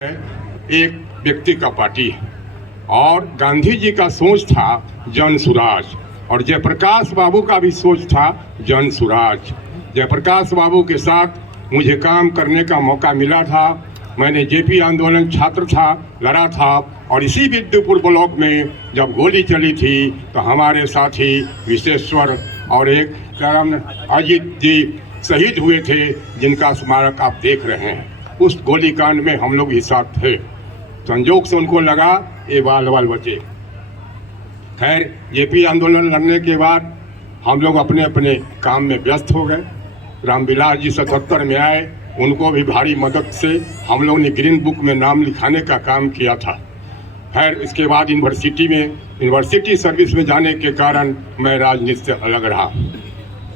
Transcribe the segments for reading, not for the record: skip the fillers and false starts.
एक व्यक्ति का पार्टी है और गांधी जी का सोच था जन सुराज और जयप्रकाश बाबू का भी सोच था जन सुराज। जयप्रकाश बाबू के साथ मुझे काम करने का मौका मिला था। मैंने जेपी आंदोलन छात्र था, लड़ा था और इसी विद्युपुर ब्लॉक में जब गोली चली थी तो हमारे साथी विशेश्वर और एक अजीत जी शहीद हुए थे, जिनका स्मारक आप देख रहे हैं। उस गोलीकांड में हम लोग ही साथ थे। संजोग से उनको लगा ये बाल बचे। खैर, जेपी आंदोलन लड़ने के बाद हम लोग अपने अपने काम में व्यस्त हो गए। रामविलास जी 77 में आए, उनको भी भारी मदद से हम लोग ने ग्रीन बुक में नाम लिखाने का काम किया था। खैर, इसके बाद यूनिवर्सिटी सर्विस में जाने के कारण मैं राजनीति से अलग रहा।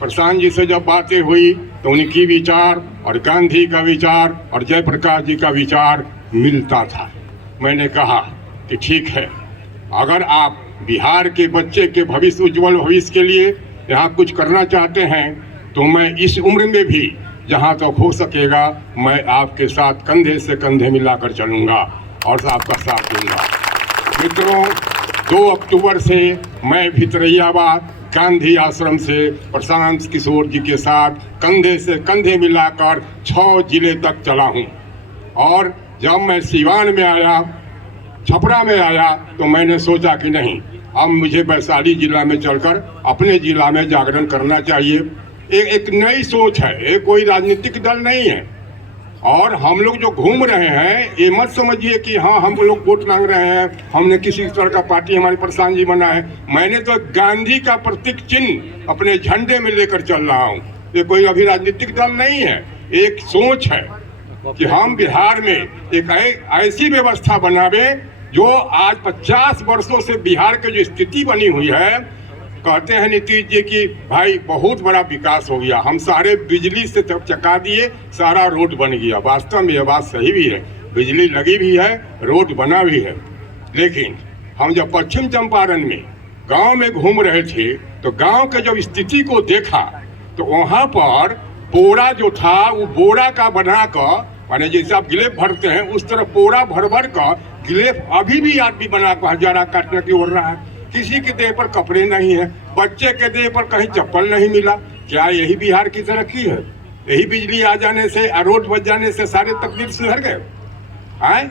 प्रशांत जी से जब बातें हुई तो उनकी विचार और गांधी का विचार और जयप्रकाश जी का विचार मिलता था। मैंने कहा कि ठीक है, अगर आप बिहार के बच्चे के भविष्य, उज्जवल भविष्य के लिए यहाँ कुछ करना चाहते हैं तो मैं इस उम्र में भी जहाँ तक हो सकेगा मैं आपके साथ कंधे से कंधे मिलाकर चलूँगा और आपका साथ दूंगा। मित्रों, 2 अक्टूबर से मैं भितरैयाबाद गांधी आश्रम से प्रशांत किशोर जी के साथ कंधे से कंधे मिलाकर 6 जिले तक चला हूं। और जब मैं सिवान में आया, छपरा में आया, तो मैंने सोचा कि नहीं, अब मुझे वैशाली जिला में चलकर अपने जिला में जागरण करना चाहिए। एक नई सोच है, ये कोई राजनीतिक दल नहीं है। और हम लोग जो घूम रहे हैं, ये मत समझिए कि हाँ हम लोग वोट मांग रहे हैं, हमने किसी तरह का पार्टी हमारे प्रशांत जी बना है। मैंने तो गांधी का प्रतीक चिन्ह अपने झंडे में लेकर चल रहा हूँ। ये कोई अभी राजनीतिक दल नहीं है, एक सोच है कि हम बिहार में एक ऐसी व्यवस्था बनावे जो आज 50 वर्षों से बिहार की जो स्थिति बनी हुई है। कहते हैं नीतीश जी की भाई बहुत बड़ा विकास हो गया, हम सारे बिजली से चका दिए, सारा रोड बन गया। वास्तव में यह बात सही भी है, बिजली लगी भी है, रोड बना भी है। लेकिन हम जब पश्चिम चंपारण में गांव में घूम रहे थे तो गांव के जब स्थिति को देखा तो वहां पर बोरा जो था वो बोरा का बनाकर, माने जैसे आप गिलेफ भरते हैं उस तरह बोरा भर भर कर गिलेफ अभी भी आदमी बनाकर हजारा काटने की ओर रहा है। किसी के देह पर कपड़े नहीं है, बच्चे के देह पर कहीं चप्पल नहीं मिला। क्या यही बिहार की तरक्की है? यही बिजली आ जाने से, रोड बच जाने से सारे तकदीर सुधर गए?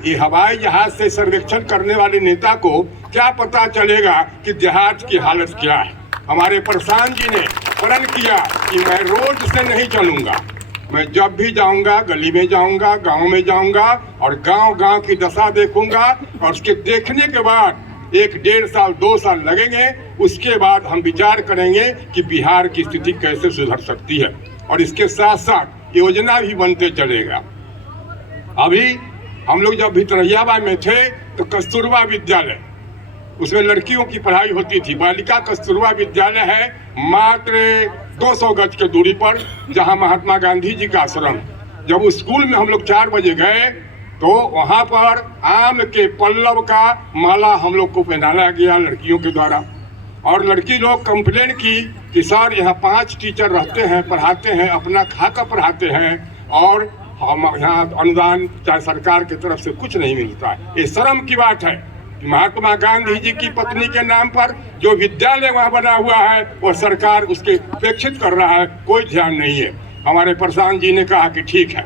ये हवाई जहाज से सर्वेक्षण करने वाले नेता को क्या पता चलेगा कि देहात की हालत क्या है? हमारे प्रशांत जी ने प्रण किया कि मैं रोड से नहीं चलूंगा, मैं जब भी जाऊंगा गली में जाऊंगा, गाँव में जाऊंगा और गाँव की दशा देखूंगा। और उसके देखने के बाद 1-1.5 साल 2 साल लगेंगे, उसके बाद हम विचार करेंगे कि बिहार की स्थिति कैसे सुधर सकती है। और इसके साथ साथ योजना भी बनते चलेगा। अभी हम लोग जब भितरैयाबाद में थे तो कस्तूरबा विद्यालय, उसमें लड़कियों की पढ़ाई होती थी। बालिका कस्तूरबा विद्यालय है मात्र 200 गज के दूरी पर, जहां महात्मा गांधी जी का आश्रम। जब उस स्कूल में हम लोग 4 बजे गए तो वहां पर आम के पल्लव का माला हम लोग को पहनाया गया लड़कियों के द्वारा। और लड़की लोग कंप्लेन की कि सर यहाँ 5 टीचर रहते हैं, पढ़ाते हैं, अपना खाकर पढ़ाते हैं और हम यहाँ अनुदान चाहे सरकार की तरफ से कुछ नहीं मिलता है। ये शर्म की बात है कि महात्मा गांधी जी की पत्नी के नाम पर जो विद्यालय वहाँ बना हुआ है वो सरकार उसके उपेक्षित कर रहा है, कोई ध्यान नहीं है। हमारे प्रशांत जी ने कहा कि ठीक है,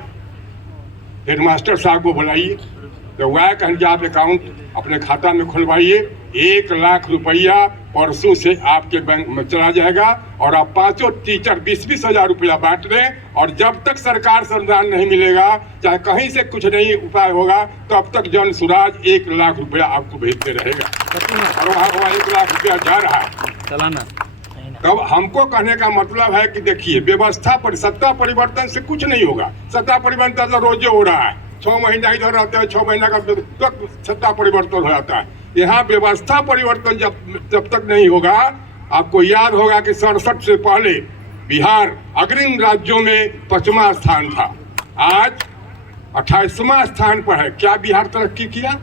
हेडमास्टर साहब को बुलाइए। तो वह कहें कि आप अकाउंट अपने खाता में खुलवाइए, 1 लाख रुपया परसों से आपके बैंक में चला जाएगा और आप 5 टीचर 20-20 हजार रुपया बांट दें। और जब तक सरकार से अनुदान नहीं मिलेगा, चाहे कहीं से कुछ नहीं उपाय होगा, तब तक जन सुराज 1 लाख रुपया आपको भेजते रहेगा। और वहाँ 1 लाख रुपया जा रहा है चलाना। तब हमको कहने का मतलब है कि देखिए, व्यवस्था पर सत्ता परिवर्तन से कुछ नहीं होगा। सत्ता परिवर्तन तो रोजे हो रहा है, 6 महीना इधर रहता है, 6 महीना का तक सत्ता परिवर्तन हो जाता है। यहाँ व्यवस्था परिवर्तन जब तक नहीं होगा। आपको याद होगा कि 67 से पहले बिहार अग्रिम राज्यों में 5वां स्थान था, आज 28वां स्थान पर है। क्या बिहार तरक्की किया?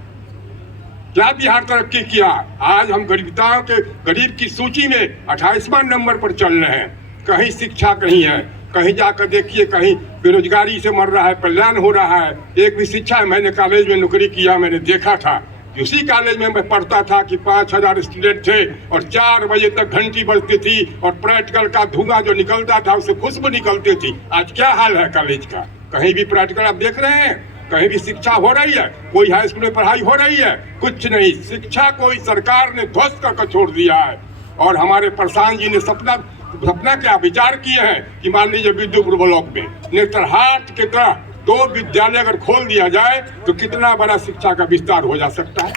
क्या बिहार तरक्की किया? आज हम गरीब की सूची में 28वां नंबर पर चल रहे हैं। कहीं शिक्षा कहीं है, कहीं जाकर देखिए, कहीं बेरोजगारी से मर रहा है, पलायन हो रहा है। एक भी शिक्षा है, मैंने कॉलेज में नौकरी किया, मैंने देखा था कि उसी कॉलेज में मैं पढ़ता था कि 5000 स्टूडेंट थे और 4 बजे तक घंटी बजती थी और प्रैक्टिकल का धुआं जो निकलता था उससे खुशबू निकलती थी। आज क्या हाल है कॉलेज का? कहीं भी प्रैक्टिकल आप देख रहे हैं? कहीं भी शिक्षा हो रही है? कोई हाई स्कूल में पढ़ाई हो रही है? कुछ नहीं। शिक्षा को सरकार ने ध्वस्त करके छोड़ दिया है। और हमारे प्रशांत जी ने सपना क्या विचार किए हैं कि मान लीजिए विद्युपुर ब्लॉक में नेत्रहाट की तरह 2 विद्यालय अगर खोल दिया जाए तो कितना बड़ा शिक्षा का विस्तार हो जा सकता है।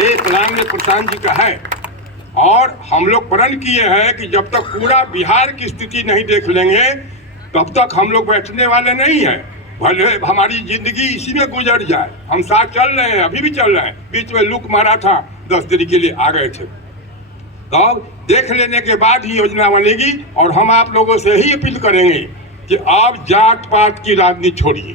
ये प्लान में प्रशांत जी का है। और हम लोग प्रण किए हैं कि जब तक पूरा बिहार की स्थिति नहीं देख लेंगे तब तक हम लोग बैठने वाले नहीं हैं। भले हमारी जिंदगी इसी में गुजर जाए, हम साथ चल रहे हैं, अभी भी चल रहे हैं। बीच में लुक मारा था, 10 दिन के लिए आ गए थे। तो देख लेने के बाद ही योजना बनेगी। और हम आप लोगों से यही अपील करेंगे कि आप जात पात की राजनीति छोड़िए।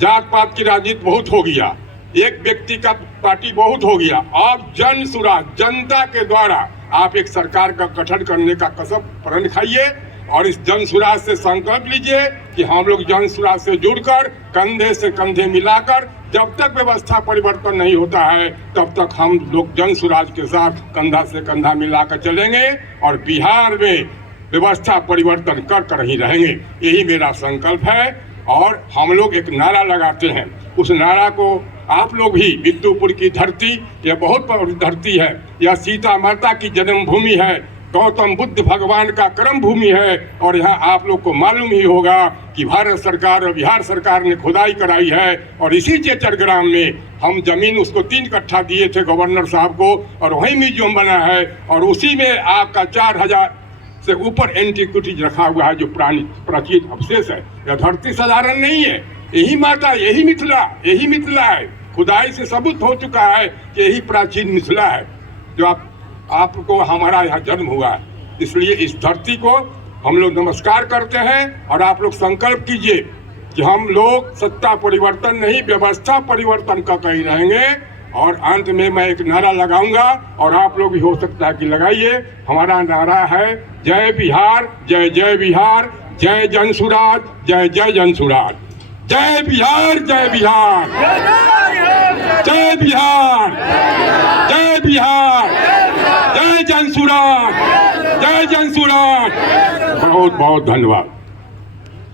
जात पात की राजनीति बहुत हो गया, एक व्यक्ति का पार्टी बहुत हो गया। आप जन सुराज, जनता के द्वारा आप एक सरकार का गठन करने का कसम प्रण खाइए और इस जन सुराज से संकल्प लीजिए कि हम लोग जन सुराज से जुड़कर कंधे से कंधे मिलाकर जब तक व्यवस्था परिवर्तन नहीं होता है तब तक हम लोग जन सुराज के साथ कंधा से कंधा मिलाकर चलेंगे और बिहार में व्यवस्था परिवर्तन कर ही रहेंगे। यही मेरा संकल्प है। और हम लोग एक नारा लगाते हैं, उस नारा को आप लोग भी, विद्युपुर की धरती यह बहुत बड़ी धरती है, यह सीता माता की जन्मभूमि है, गौतम बुद्ध भगवान का कर्म भूमि है। और यहाँ आप लोग को मालूम ही होगा कि भारत सरकार और बिहार सरकार ने खुदाई कराई है और इसी चेचर ग्राम में हम जमीन उसको 3 कट्ठा दिए थे गवर्नर साहब को और वहीं म्यूजियम बना है और उसी में आपका 4000 से ऊपर एंटीक्विटीज रखा हुआ है जो प्राचीन अवशेष है। यह धरती साधारण नहीं है। यही माता, यही मिथिला है। खुदाई से सबूत हो चुका है कि यही प्राचीन मिथिला है जो आपको हमारा यहाँ जन्म हुआ है। इसलिए इस धरती को हम लोग नमस्कार करते हैं और आप लोग संकल्प कीजिए कि हम लोग सत्ता परिवर्तन नहीं, व्यवस्था परिवर्तन का कहीं रहेंगे। और अंत में मैं एक नारा लगाऊंगा और आप लोग भी हो सकता है कि लगाइए। हमारा नारा है जय बिहार, जय जय बिहार, जय जन सुराज, जय जय जन सुराज। जय बिहार, जय बिहार, जय बिहार, जय बिहार, जय जन सुराज, जय जन सुराज। बहुत बहुत धन्यवाद।